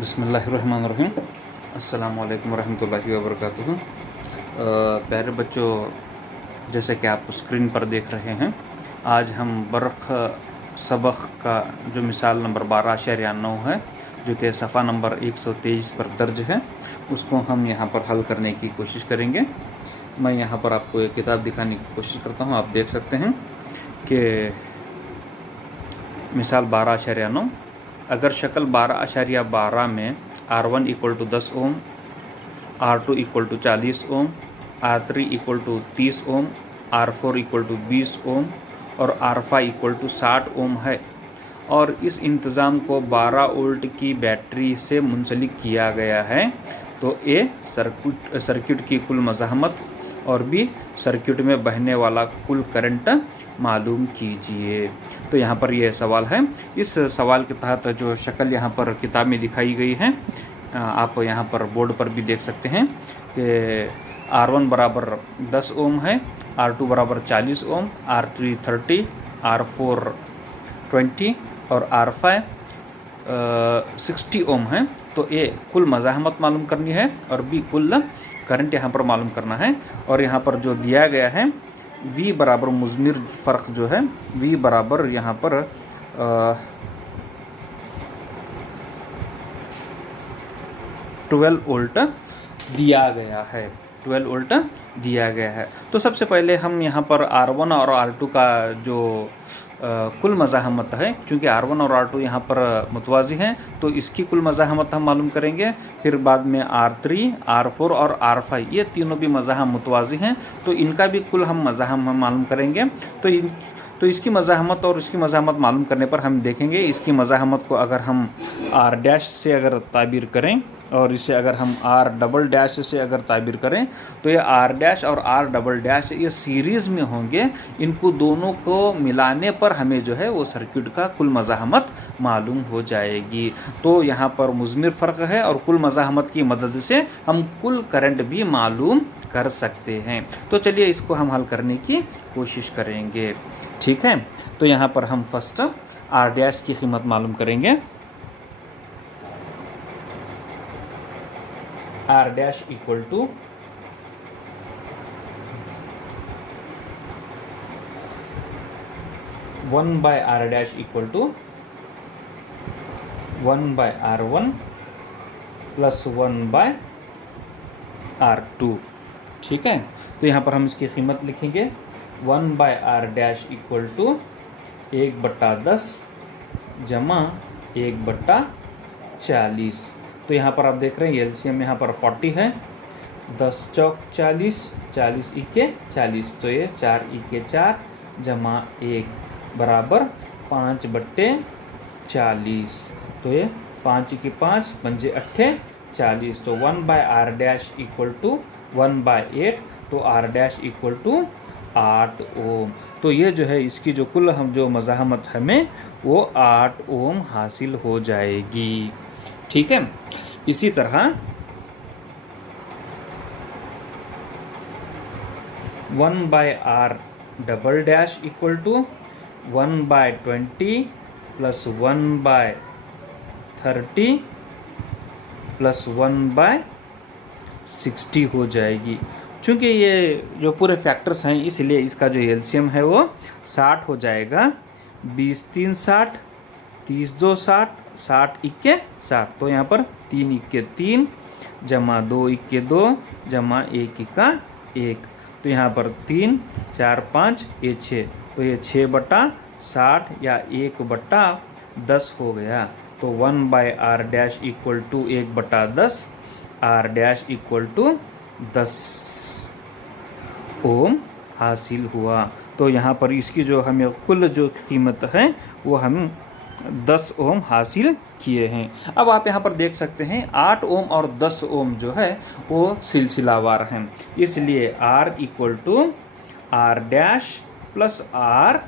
बिस्मिल्लाहिर्रहमानिर्रहीम। अस्सलामुअलैकुम वरहमतुल्लाहि वबरकातुहू। प्यारे बच्चों, जैसे कि आप स्क्रीन पर देख रहे हैं, आज हम बरख सबक का जो मिसाल नंबर 12.9 है, जो कि सफ़ा नंबर 123 पर दर्ज है, उसको हम यहाँ पर हल करने की कोशिश करेंगे। मैं यहाँ पर आपको एक किताब दिखाने की कोशिश करता हूँ। आप देख सकते हैं कि मिसाल 12.9, अगर शक्ल 12.12 में R1 equal to 10 ohm, R2 equal to 40 ohm, R3 equal to 30 ohm, R4 equal to 20 ohm और R5 इक्वल टू 60 ओम है, और इस इंतज़ाम को 12 वोल्ट की बैटरी से मुंसलिक किया गया है, तो ए सर्किट की कुल मज़ाहमत और बी सर्किट में बहने वाला कुल करंट मालूम कीजिए। तो यहाँ पर यह सवाल है। इस सवाल के तहत जो शक्ल यहाँ पर किताब में दिखाई गई है, आप यहाँ पर बोर्ड पर भी देख सकते हैं कि R1 बराबर 10 ओम है, R2 बराबर 40 ओम, R3 30, R4 20 और R5 60 ओम है। तो ए कुल मज़ाहमत मालूम करनी है और बी कुल करंट यहाँ पर मालूम करना है। और यहाँ पर जो दिया गया है V बराबर मुज़मिर फ़र्क जो है, V बराबर यहाँ पर 12 वोल्ट दिया गया है, 12 वोल्ट दिया गया है। तो सबसे पहले हम यहाँ पर R1 और R2 का जो कुल मज़ाहमत है, क्योंकि R1 और R2 यहाँ पर मुतवाज़ी हैं, तो इसकी कुल मज़ाहमत हम मालूम करेंगे। फिर बाद में R3, R4 और R5, ये तीनों भी मज़ाहम मुतवाज़ी हैं, तो इनका भी कुल हम मज़ाहम हम मालूम करेंगे। तो इसकी मज़ाहमत और इसकी मज़ाहमत मालूम करने पर हम देखेंगे इसकी मज़ाहमत को अगर हम R डैश से अगर ताबीर करें और इसे अगर हम R डबल डैश से अगर ताबीर करें, तो ये R डैश और R डबल डैश ये सीरीज़ में होंगे। इनको दोनों को मिलाने पर हमें जो है वो सर्किट का कुल मज़ाहमत मालूम हो जाएगी। तो यहाँ पर मुज़मिर फ़र्क है और कुल मज़ाहमत की मदद से हम कुल करंट भी मालूम कर सकते हैं। तो चलिए इसको हम हल करने की कोशिश करेंगे, ठीक है। तो यहाँ पर हम फर्स्ट R डैश की कीमत मालूम करेंगे। R dash equal to 1/R dash equal to 1/R1 plus 1/R2, ठीक है। तो यहाँ पर हम इसकी कीमत लिखेंगे 1/R डैश इक्वल टू 1/10 जमा 1/40। तो यहाँ पर आप देख रहे हैं एलसीएम यहाँ पर 40 है, 10 चौक 40, 40 इक्के 40, तो ये 4 इक्के 4 जमा 1 बराबर 5/40। तो ये 5 इक्के 5 पंजे 8 40। तो 1/R डैश इक्वल टू 1/8, तो R डैश इक्वल टू 8 ओम। तो ये जो है इसकी जो कुल हम जो मज़ाहमत हमें वो 8 ओम हासिल हो जाएगी, ठीक है। इसी तरह 1/R double dash equal to 1/20 plus 1/30 plus 1/60 हो जाएगी। चूँकि ये जो पूरे फैक्टर्स हैं, इसलिए इसका जो एलसीएम है वो 60 हो जाएगा। 20 3 60, 30 2 60, 60 इक्के 60। तो यहाँ पर 3 इक्के 3 जमा 2 इक्के 2 जमा 1 इक्का 1। तो यहाँ पर 3 4 5 ये 6, तो ये 6/60 या 1/10 हो गया। तो 1/R dash equal to 1/10, R dash equal to 10 ohm हासिल हुआ। तो यहाँ पर इसकी जो हमें कुल जो कीमत है वो हम 10 ओम हासिल किए हैं। अब आप यहाँ पर देख सकते हैं 8 ओम और 10 ओम जो है वो सिलसिलावार हैं, इसलिए R equal to R dash plus R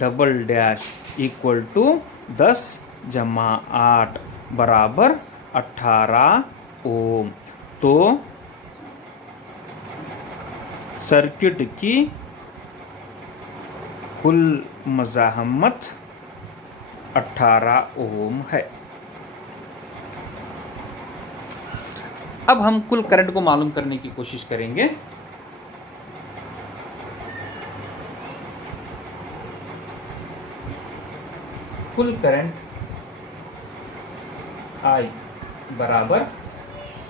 double dash equal to 10 जमा 8 बराबर 18 ओम। तो सर्किट की कुल मज़ाहमत 18 ओम है। अब हम कुल करंट को मालूम करने की कोशिश करेंगे। कुल करंट I बराबर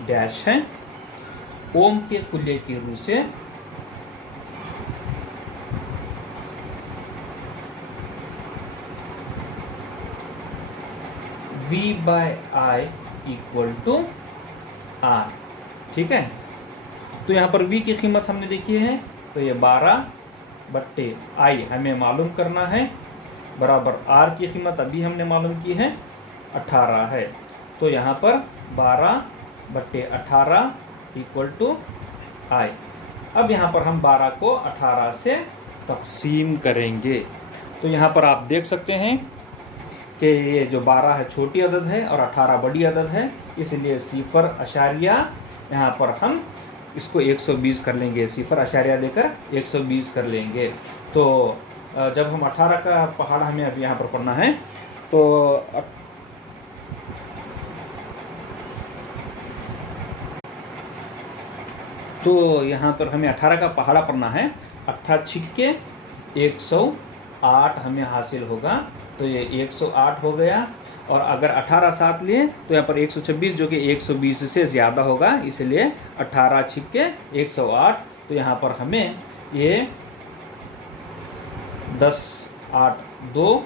डैश है ओम के कुल्ये के रूप से V/I इक्वल टू R। ठीक है, तो यहाँ पर V की कीमत हमने देखी है, तो ये 12/I हमें मालूम करना है, बराबर R की कीमत अभी हमने मालूम की है 18 है। तो यहाँ पर 12/18 इक्वल टू I। अब यहाँ पर हम 12 को 18 से तकसीम करेंगे। तो यहाँ पर आप देख सकते हैं कि ये जो 12 है छोटी अदद है और 18 बड़ी अदद है, इसलिए 0.0 यहाँ पर हम इसको 120 कर लेंगे, 0.0 देकर 120 कर लेंगे। तो जब हम 18 का पहाड़ हमें अभी यहाँ पर पढ़ना है, तो यहाँ पर हमें 18 का पहाड़ा पढ़ना है। 18 छिक्के 108 हमें हासिल होगा, तो ये 108 हो गया। और अगर 18 साथ लिए तो यहाँ पर 126 जो कि 120 से ज़्यादा होगा, इसलिए 18 छिक्के 108। तो यहाँ पर हमें ये 10 8 2,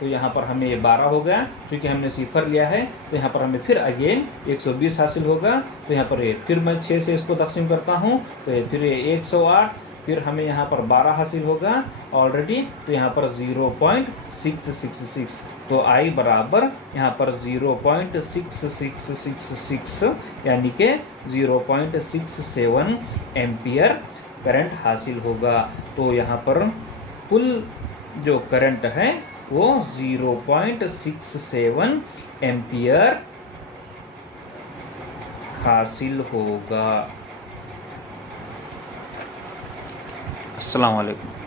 तो यहाँ पर हमें ये 12 हो गया। क्योंकि हमने 0 लिया है तो यहाँ पर हमें फिर अगेन 120 हासिल होगा। तो यहाँ पर ये फिर मैं 6 से इसको तकसीम करता हूँ, तो ये फिर ये 108, फिर हमें यहाँ पर 12 हासिल होगा ऑलरेडी, तो यहाँ पर 0.666। तो I बराबर यहाँ पर 0.6666 यानी कि 0.67 एम्पियर करंट हासिल होगा। तो यहाँ पर कुल जो करंट है वो 0.67 एम्पियर हासिल होगा। अस्सलाम वालेकुम।